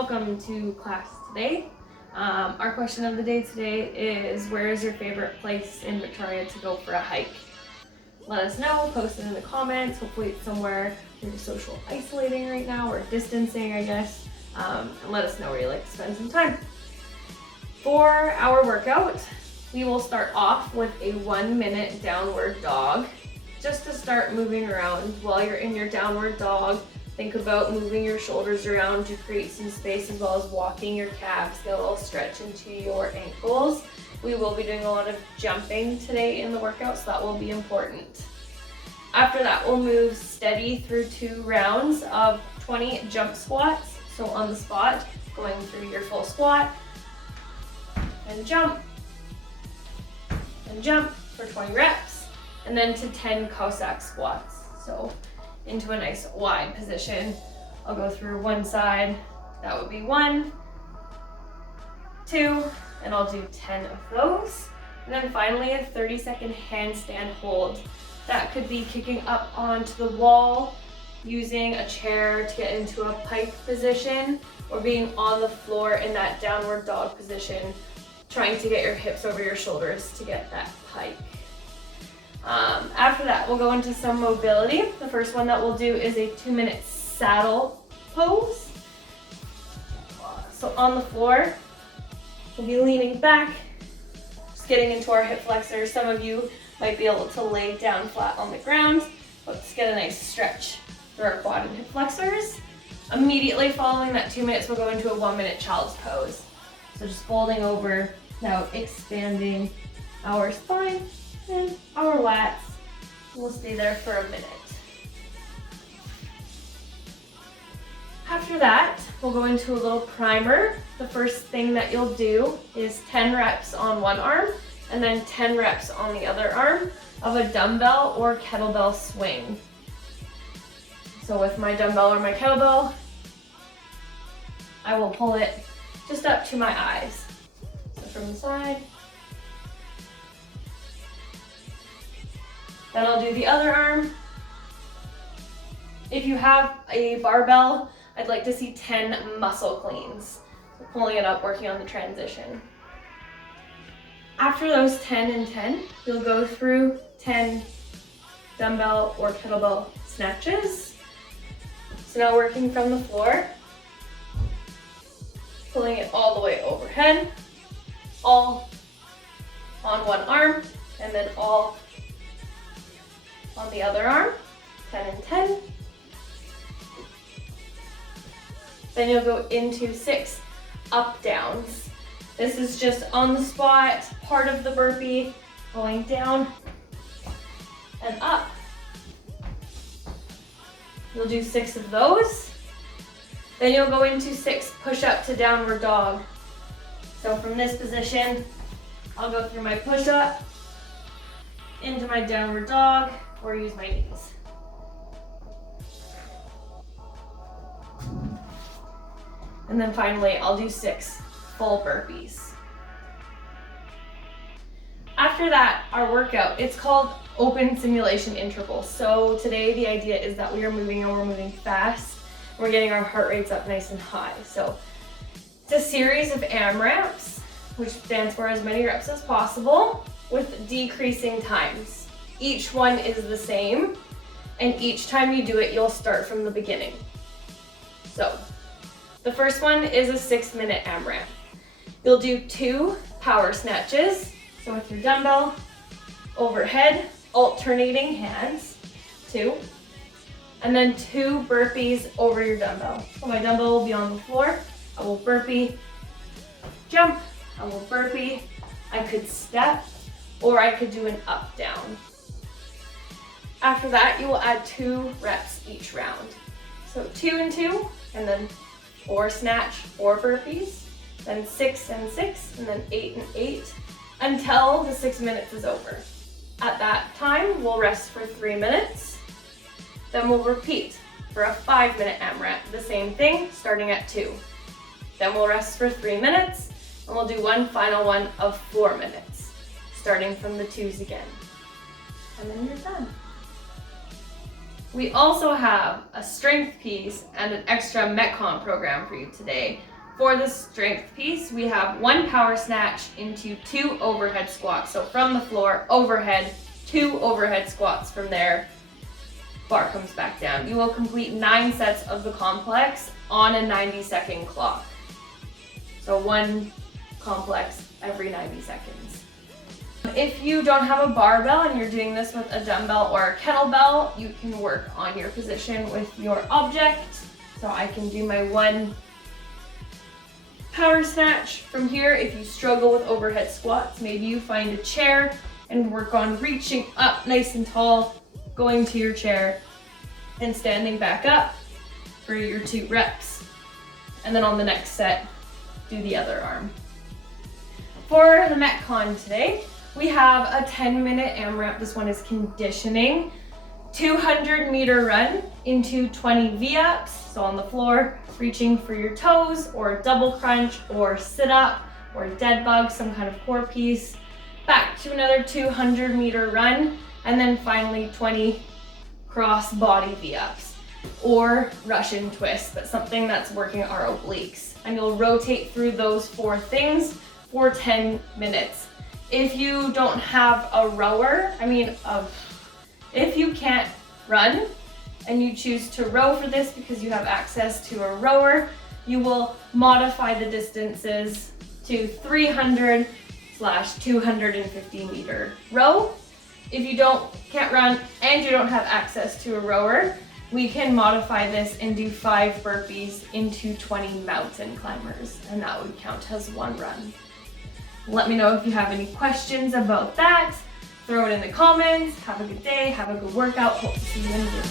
Welcome to class today. Our question of the day today is, where is your favorite place in Victoria to go for a hike? Let us know, post it in the comments. Hopefully it's somewhere you're social isolating right now, or distancing, I guess. And let us know where you like to spend some time. For our workout, we will start off with a 1-minute downward dog. Just to start moving around. While you're in your downward dog, think about moving your shoulders around to create some space, as well as walking your calves, get a little stretch into your ankles. We will be doing a lot of jumping today in the workout, so that will be important. After that, we'll move steady through 2 rounds of 20 jump squats. So on the spot, going through your full squat, and jump for 20 reps, and then to 10 Cossack squats. So into a nice wide position. I'll go through one side. That would be 1, 2, and I'll do 10 of those. And then finally a 30-second handstand hold. That could be kicking up onto the wall, using a chair to get into a pike position, or being on the floor in that downward dog position, trying to get your hips over your shoulders to get that pike. After that, we'll go into some mobility. The first one that we'll do is a 2-minute saddle pose. So on the floor, we'll be leaning back, just getting into our hip flexors. Some of you might be able to lay down flat on the ground. Let's get a nice stretch through our quad and hip flexors. Immediately following that 2 minutes, we'll go into a 1-minute child's pose. So just folding over, now expanding our spine and our lats. We'll stay there for a minute. After that, we'll go into a little primer. The first thing that you'll do is 10 reps on one arm and then 10 reps on the other arm of a dumbbell or kettlebell swing. So with my dumbbell or my kettlebell, I will pull it just up to my eyes. So from the side. Then I'll do the other arm. If you have a barbell, I'd like to see 10 muscle cleans. So pulling it up, working on the transition. After those 10 and 10, you'll go through 10 dumbbell or kettlebell snatches. So now working from the floor, pulling it all the way overhead, all on one arm, and then all on the other arm, 10 and 10. Then you'll go into 6 up downs. This is just on the spot, part of the burpee, going down and up. You'll do 6 of those. Then you'll go into 6 push-up to downward dog. So from this position, I'll go through my push-up, into my downward dog, or use my knees. And then finally, I'll do 6 full burpees. After that, our workout, it's called open simulation intervals. So today the idea is that we are moving and we're moving fast. We're getting our heart rates up nice and high. So it's a series of AMRAPs, which stands for as many reps as possible, with decreasing times. Each one is the same, and each time you do it, you'll start from the beginning. So the first one is a 6-minute AMRAP. You'll do 2 power snatches, so with your dumbbell overhead, alternating hands, 2, and then 2 burpees over your dumbbell. So my dumbbell will be on the floor, I will burpee, jump, I will burpee, I could step, or I could do an up down. After that, you will add 2 reps each round. So 2 and 2, and then 4 snatch, 4 burpees, then 6 and 6, and then 8 and 8, until the 6 minutes is over. At that time, we'll rest for 3 minutes. Then we'll repeat for a 5-minute AMRAP. The same thing, starting at 2. Then we'll rest for 3 minutes, and we'll do one final one of 4 minutes, starting from the 2s again. And then you're done. We also have a strength piece and an extra Metcon program for you today. For the strength piece, we have 1 power snatch into 2 overhead squats. So from the floor, overhead, 2 overhead squats from there, bar comes back down. You will complete 9 sets of the complex on a 90-second clock. So 1 complex every 90 seconds. If you don't have a barbell and you're doing this with a dumbbell or a kettlebell, you can work on your position with your object. So I can do my 1 power snatch from here. If you struggle with overhead squats, maybe you find a chair and work on reaching up nice and tall, going to your chair and standing back up for your 2 reps. And then on the next set, do the other arm. For the Metcon today, we have a 10-minute AMRAP. This one is conditioning. 200-meter run into 20 V-ups, so on the floor, reaching for your toes, or a double crunch, or sit-up, or dead bug, some kind of core piece. Back to another 200-meter run, and then finally 20 cross-body V-ups, or Russian twist, but something that's working our obliques. And you'll rotate through those 4 things for 10 minutes. If you don't have a rower, if you can't run and you choose to row for this because you have access to a rower, you will modify the distances to 300/250 meter row. If you can't run and you don't have access to a rower, we can modify this and do 5 burpees into 20 mountain climbers, and that would count as 1 run. Let me know if you have any questions about that. Throw it in the comments. Have a good day. Have a good workout. Hope to see you in the gym.